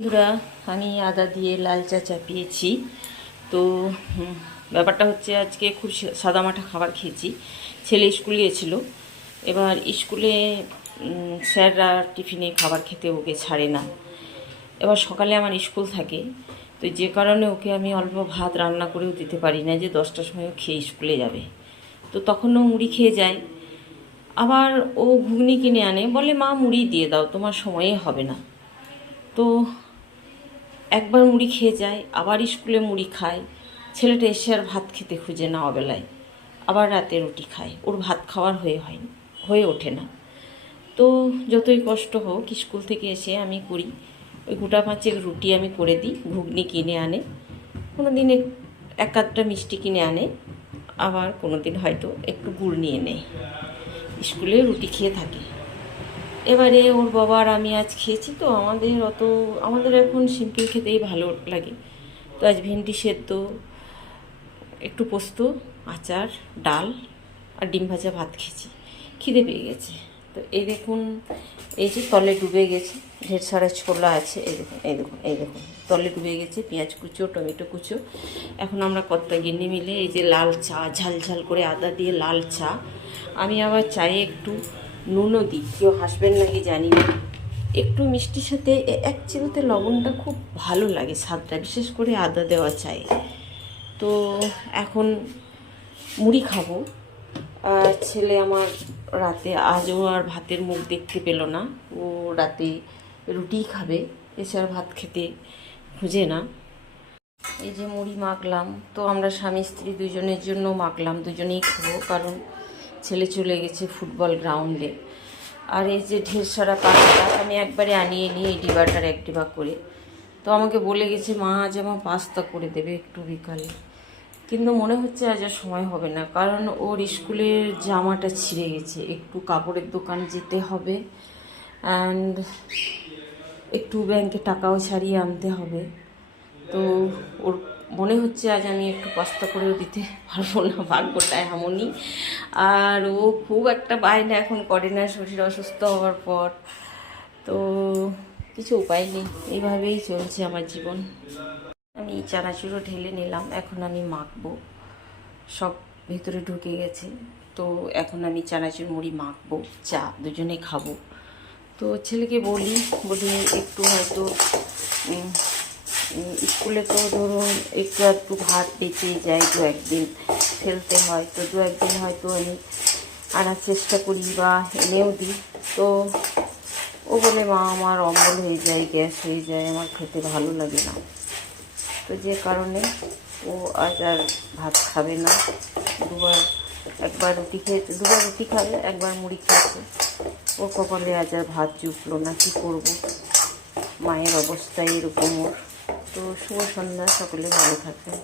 বন্ধুরা, আমি আদা দিয়ে লাল চা চাপিয়েছি। তো ব্যাপারটা হচ্ছে আজকে খুব সাদামাটা খাবার খেয়েছি। ছেলে স্কুল গিয়েছিল। এবার স্কুলে স্যাররা টিফিনে খাবার খেতে ওকে ছাড়ে না। এবার সকালে আমার স্কুল থাকে, তো যে কারণে ওকে আমি অল্প ভাত রান্না করেও দিতে পারি না যে 10টার সময় ও খেয়ে স্কুলে যাবে। তো তখন ও মুড়ি খেয়ে যায়। আবার ও ঘুগনি কিনে আনে, বলে মা মুড়ি দিয়ে দাও, তোমার সময়ে হবে না। তো একবার মুড়ি খেয়ে যায়, আবার স্কুলে মুড়ি খায়। ছেলেটা এসে আর ভাত খেতে খুঁজে না অবেলায়, আবার রাতে রুটি খায়। ওর ভাত খাওয়ার হয়ে ওঠে না। তো যতই কষ্ট হোক স্কুল থেকে এসে আমি করি, ওই গোটা পাঁচেক রুটি আমি করে দিই। ঘুগনি কিনে আনে, কোনো দিন এক আধটা মিষ্টি কিনে আনে, আবার কোনো দিন হয়তো একটু গুড় নিয়ে নেয়। স্কুলে রুটি খেয়ে থাকে। এবারে ওর বাবা আর আমি আজ খেয়েছি, তো আমাদের এখন সিম্পল খেতেই ভালো লাগে। তো আজ ভেন্ডি সেদ্ধ, একটু পোস্ত, আচার, ডাল আর ডিম ভাজা ভাত খেয়েছি। খিদে পেয়ে গেছে। তো এই দেখুন, এই যে তলে ডুবে গেছে, ঢের সারা ছোলা আছে, এই দেখুন তলে ডুবে গেছে। পেঁয়াজ কুচো, টমেটো কুচো। এখন আমরা কর্তা গিন্নি মিলে এই যে লাল চা, ঝাল করে আদা দিয়ে লাল চা। আমি আবার চায়ে একটু নুনও দিই, কেউ হাসবেন নাকি জানি না। একটু মিষ্টির সাথে এক চিরুতে লবণটা খুব ভালো লাগে স্বাদটা, বিশেষ করে আদা দেওয়া চায়ে। তো এখন মুড়ি খাবো। আর ছেলে আমার রাতে আজও আর ভাতের মুখ দেখতে পেল না, ও রাতে রুটিই খাবে, এসে আর ভাত খেতে খুঁজে না। এই যে মুড়ি মাখলাম, তো আমরা স্বামী স্ত্রী দুজনের জন্য মাখলাম, দুজনেই খাবো, কারণ ছেলে চলে গেছে ফুটবল গ্রাউন্ডে। আর এই যে ঢের সারা পাস্তা আমি একবারে আনিয়ে নিয়ে এই ডিবাটার এক ডিবা করে, তো আমাকে বলে গেছে মা আজ আমার পাস্তা করে দেবে একটু বিকালে। কিন্তু মনে হচ্ছে আজ আর সময় হবে না, কারণ ওর স্কুলের জামাটা ছিঁড়ে গেছে, একটু কাপড়ের দোকান যেতে হবে, অ্যান্ড একটু ব্যাংকে টাকাও ছাড়িয়ে আনতে হবে। তো ওর মনে হচ্ছে আজ আমি একটু পাস্তা করেও দিতে পারবো না, ভাগ্যটা এমনই। আর ও খুব একটা বায়না এখন করে না শরীর অসুস্থ হওয়ার পর। তো কিছু উপায় নেই, এইভাবেই চলছে আমার জীবন। আমি চানাচুরও ঢেলে নিলাম, এখন আমি মাখবো। সব ভেতরে ঢুকে গেছে, তো এখন আমি চানাচুর মুড়ি মাখবো, চা দুজনে খাবো। তো ছেলেকে বলি একটু হয়তো স্কুলে তো ধরুন একটু ভাত বেঁচে যায়, দু একদিন ফেলতে হয়, তো দু একদিন হয়তো আমি আনার চেষ্টা করি বা এনেও দিই। তো ও বলে মা আমার অম্বল হয়ে যায়, গ্যাস হয়ে যায়, আমার খেতে ভালো লাগে না। তো যে কারণে ও আজ আর ভাত খাবে না। একবার রুটি খেয়েছে, দুবার রুটি খাবে, একবার মুড়ি খেয়েছে। ও কপালে আজ আর ভাত জুটলো না, কী করবো, মায়ের অবস্থা এরকম ওর। তো শুভ সন্ধ্যা, সকলে ভালো থাকবেন।